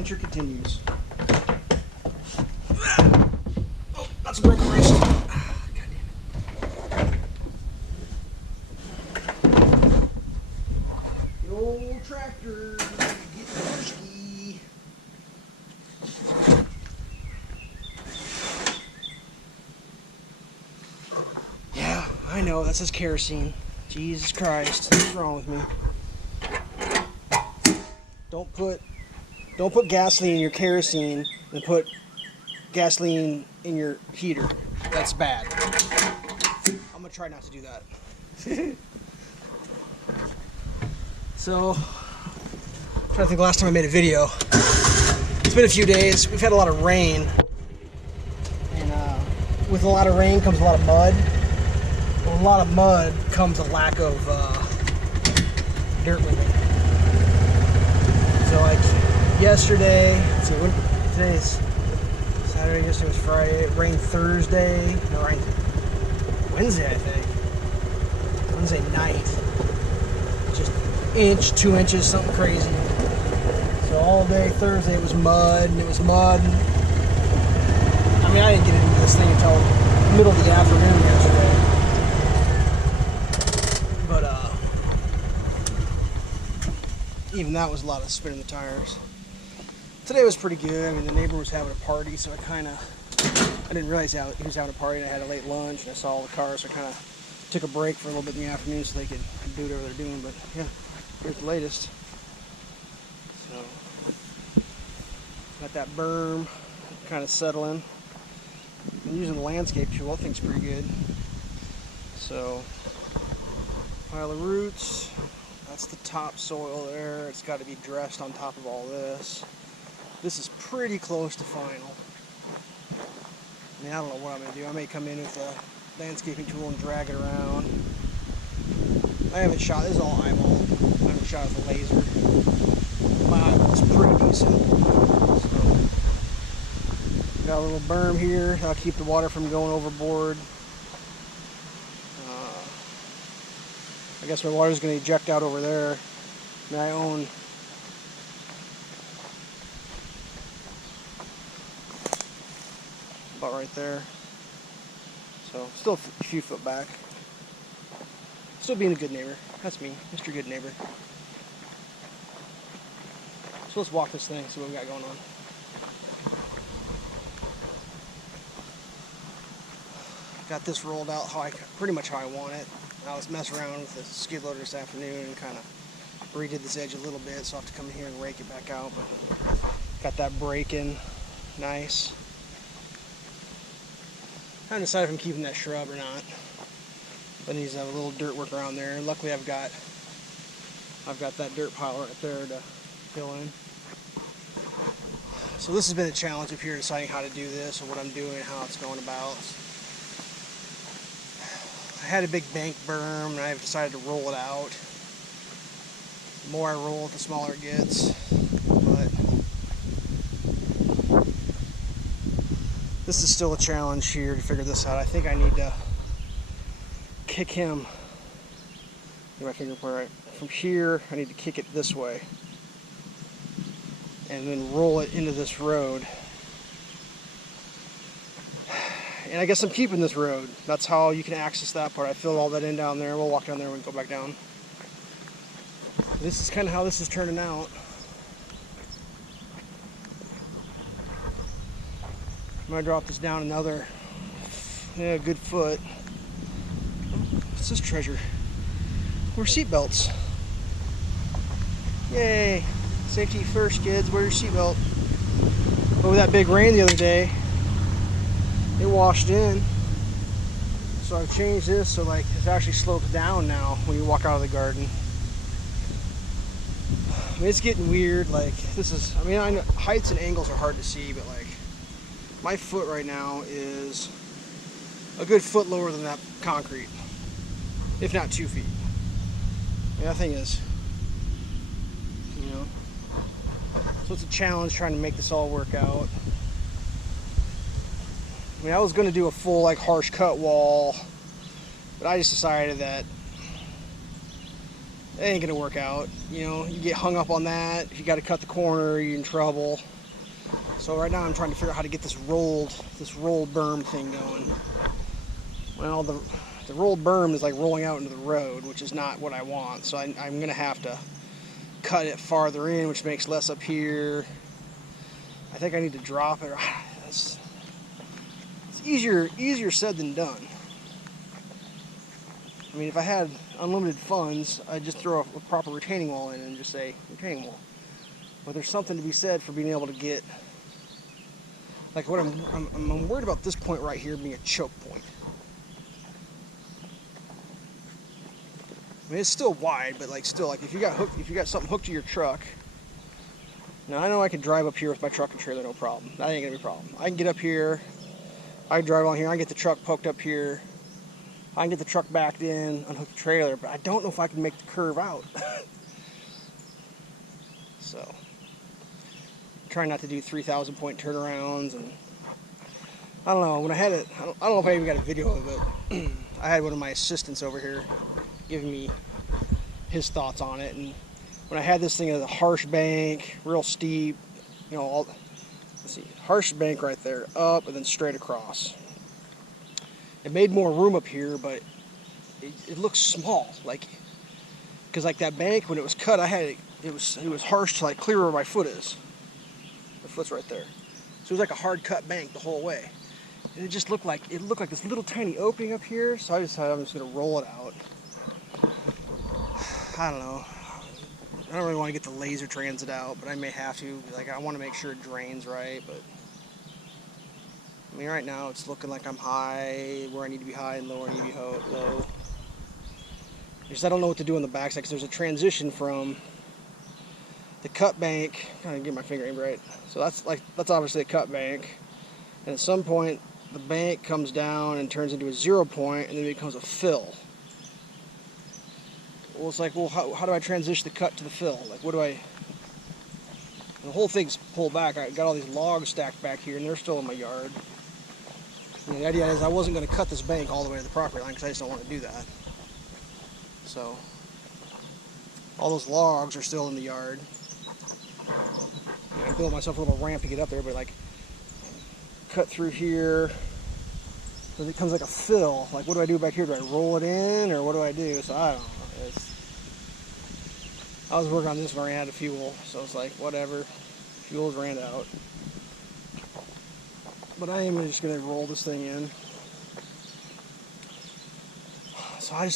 adventure continues. Oh, that's a broken wrist. God damn it. The old tractor. Get thirsty. Yeah, I know, that says kerosene. Jesus Christ, what's wrong with me? Don't put gasoline in your kerosene and put gasoline in your heater. That's bad. I'm gonna try not to do that. So, I'm trying to think the last time I made a video. It's been a few days. We've had a lot of rain. And with a lot of rain comes a lot of mud. With a lot of mud comes a lack of dirt moving. So like yesterday, let's see, today's Saturday, yesterday was Friday, it rained Thursday, no, it rained Wednesday, I think. Wednesday night. Just inch, 2 inches, something crazy. So all day Thursday it was mud, and it was mud. I mean, I didn't get into this thing until the middle of the afternoon yesterday. But even that was a lot of spinning the tires. Today was pretty good. I mean, the neighbor was having a party, so I didn't realize he was having a party, and I had a late lunch, and I saw all the cars, so I kind of took a break for a little bit in the afternoon so they could do whatever they're doing. But yeah, here's the latest. So, got that berm kind of settling. I'm using the landscape tool. I think it's pretty good. So, pile of roots. That's the topsoil there. It's got to be dressed on top of all this. This is pretty close to final. I mean, I don't know what I'm going to do. I may come in with a landscaping tool and drag it around. I haven't shot. This is all eyeball. I haven't shot with a laser. My eyeball's pretty decent. So, got a little berm here. That'll keep the water from going overboard. I guess my water's going to eject out over there. And I own about right there. So still a few foot back. Still being a good neighbor. That's me, Mr. Good Neighbor. So let's walk this thing, see what we got going on. Got this rolled out pretty much how I want it. I was messing around with the skid loader this afternoon and kind of redid this edge a little bit, so I'll have to come in here and rake it back out. But got that breaking nice. I haven't decided if I'm keeping that shrub or not. But needs to have a little dirt work around there. And luckily I've got that dirt pile right there to fill in. So this has been a challenge up here, deciding how to do this and what I'm doing and how it's going about. I had a big bank berm and I've decided to roll it out. The more I roll it, the smaller it gets. But this is still a challenge here to figure this out. I think I need to kick him. Get my finger point right. From here, I need to kick it this way. And then roll it into this road. And I guess I'm keeping this road. That's how you can access that part. I filled all that in down there. We'll walk down there and go back down. This is kind of how this is turning out. I'm going to drop this down another, good foot. What's this treasure? More seatbelts. Yay. Safety first, kids. Wear your seatbelt. But with that big rain the other day, it washed in. So I've changed this so like it actually slopes down now when you walk out of the garden. I mean, it's getting weird. Like this is, I mean, I know heights and angles are hard to see, but like my foot right now is a good foot lower than that concrete, if not 2 feet. I mean, that thing is, you know. So it's a challenge trying to make this all work out. I mean, I was going to do a full like harsh cut wall, but I just decided that it ain't gonna work out. You know, you get hung up on that. If you got to cut the corner, you're in trouble. So right now I'm trying to figure out how to get this rolled berm thing going. Well, the rolled berm is like rolling out into the road, which is not what I want. So I'm gonna have to cut it farther in, which makes less up here. I think I need to drop it. It's easier said than done. I mean, if I had unlimited funds, I'd just throw a proper retaining wall in and just say retaining wall. But there's something to be said for being able to get, like, what I'm worried about this point right here being a choke point. I mean, it's still wide, but like still, like if you got something hooked to your truck. Now I know I can drive up here with my truck and trailer, no problem. That ain't gonna be a problem. I can get up here. I can drive on here. I can get the truck poked up here. I can get the truck backed in, unhook the trailer, but I don't know if I can make the curve out. So, trying not to do 3,000 point turnarounds, and I don't know. When I had it, I don't know if I even got a video of it. I had one of my assistants over here giving me his thoughts on it, and when I had this thing at a harsh bank, real steep, you know, let's see, harsh bank right there, up and then straight across. It made more room up here, but it looks small, like, because like that bank when it was cut, it was harsh to like clear where my foot is. My foot's right there, so it was like a hard cut bank the whole way, and it looked like this little tiny opening up here. So I decided I'm just gonna roll it out. I don't know. I don't really want to get the laser transit out, but I may have to. Like, I want to make sure it drains right, but I mean, right now it's looking like I'm high where I need to be high and low where I need to be low. Because I don't know what to do on the backside, because there's a transition from the cut bank. I'm trying to get my finger aimed right. So that's obviously a cut bank, and at some point the bank comes down and turns into a 0 point, and then it becomes a fill. Well, it's like, well, how do I transition the cut to the fill? Like, what do I... The whole thing's pulled back. I got all these logs stacked back here, and they're still in my yard. And the idea is I wasn't going to cut this bank all the way to the property line, because I just don't want to do that. So, all those logs are still in the yard. I built myself a little ramp to get up there, but like, cut through here, so it becomes like a fill. Like, what do I do back here? Do I roll it in, or what do I do? So I don't know. I was working on this when I ran out of fuel, so it's like, whatever. Fuel's ran out. But I am just going to roll this thing in. So I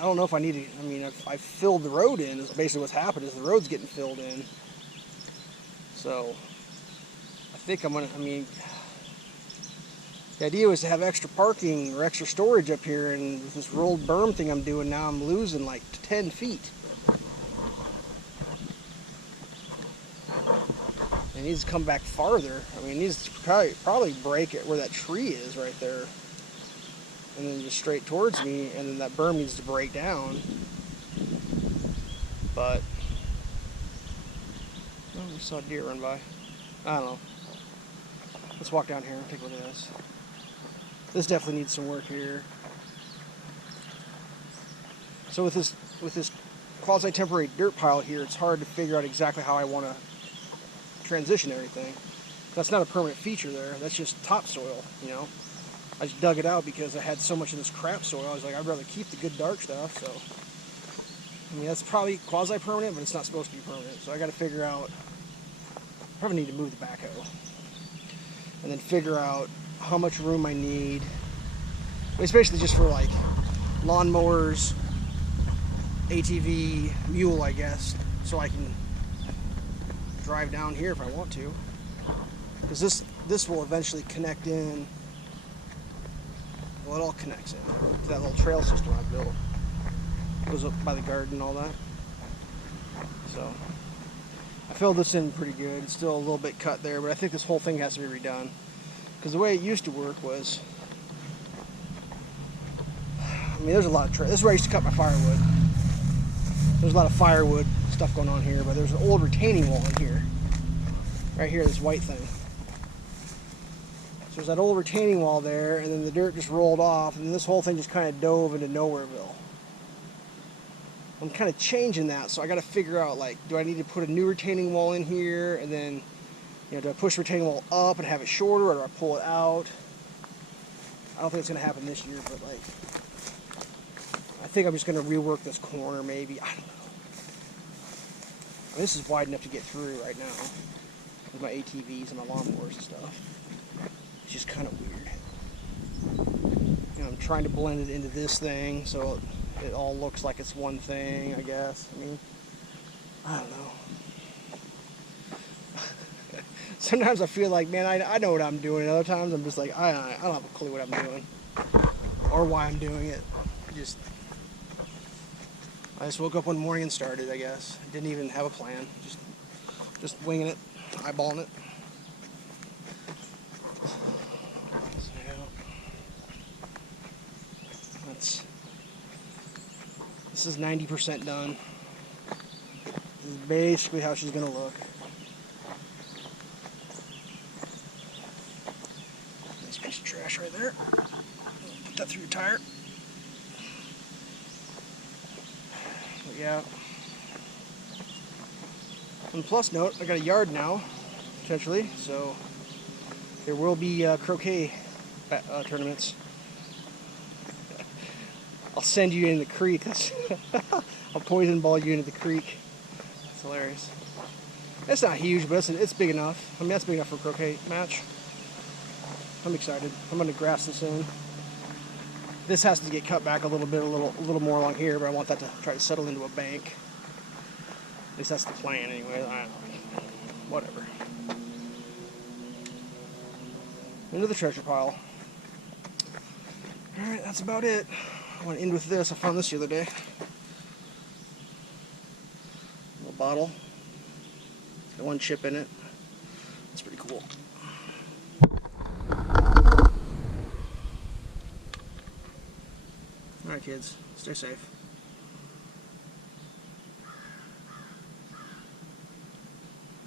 don't know if I need to, I mean, I filled the road in, is basically what's happened, is the road's getting filled in. So, I think I'm going to, I mean, the idea was to have extra parking or extra storage up here, and with this rolled berm thing I'm doing now, I'm losing like 10 feet. It needs to come back farther. I mean, it needs to probably break it where that tree is right there, and then just straight towards me, and then that berm needs to break down. But oh, we saw a deer run by. I don't know. Let's walk down here and take a look at this. This definitely needs some work here. So with this quasi-temporary dirt pile here, it's hard to figure out exactly how I want to transition everything. That's not a permanent feature there. That's just topsoil, you know. I just dug it out because I had so much of this crap soil. I was like, I'd rather keep the good dark stuff. So, I mean, that's probably quasi-permanent, but it's not supposed to be permanent. So I got to figure out. Probably need to move the backhoe, and then figure out how much room I need. It's basically just for like lawnmowers, ATV, mule, I guess, so I can drive down here if I want to, because this will eventually connect in. Well, it all connects in to that little trail system I built. It goes up by the garden and all that. So I filled this in pretty good. It's still a little bit cut there, but I think this whole thing has to be redone, because the way it used to work was, I mean, there's a lot of this is where I used to cut my firewood. There's a lot of firewood stuff going on here, but there's an old retaining wall in here. Right here, this white thing. So there's that old retaining wall there, and then the dirt just rolled off, and then this whole thing just kind of dove into Nowhereville. I'm kind of changing that, so I got to figure out, like, do I need to put a new retaining wall in here, and then, you know, do I push the retaining wall up and have it shorter, or do I pull it out? I don't think it's going to happen this year, but, like, I think I'm just going to rework this corner, maybe. I don't know. This is wide enough to get through right now with my ATVs and my lawnmowers and stuff. It's just kind of weird. You know, I'm trying to blend it into this thing so it all looks like it's one thing, I guess. I mean, I don't know. Sometimes I feel like, man, I know what I'm doing. Other times I'm just like, I don't have a clue what I'm doing or why I'm doing it. I just woke up one morning and started, I guess. Didn't even have a plan. Just winging it, eyeballing it. So, yeah. This is 90% done. This is basically how she's gonna look. Nice piece of trash right there. Put that through your tire. But yeah. On the plus note, I got a yard now, potentially, so there will be croquet tournaments. I'll send you in the creek. I'll poison ball you into the creek. It's hilarious. It's not huge, but it's big enough. I mean, that's big enough for a croquet match. I'm excited. I'm going to grass this in. This has to get cut back a little bit, a little more along here, but I want that to try to settle into a bank. At least that's the plan, anyway. I don't know. Whatever. Into the treasure pile. All right, that's about it. I want to end with this. I found this the other day. A little bottle. It's got one chip in it. It's pretty cool. All right, kids. Stay safe.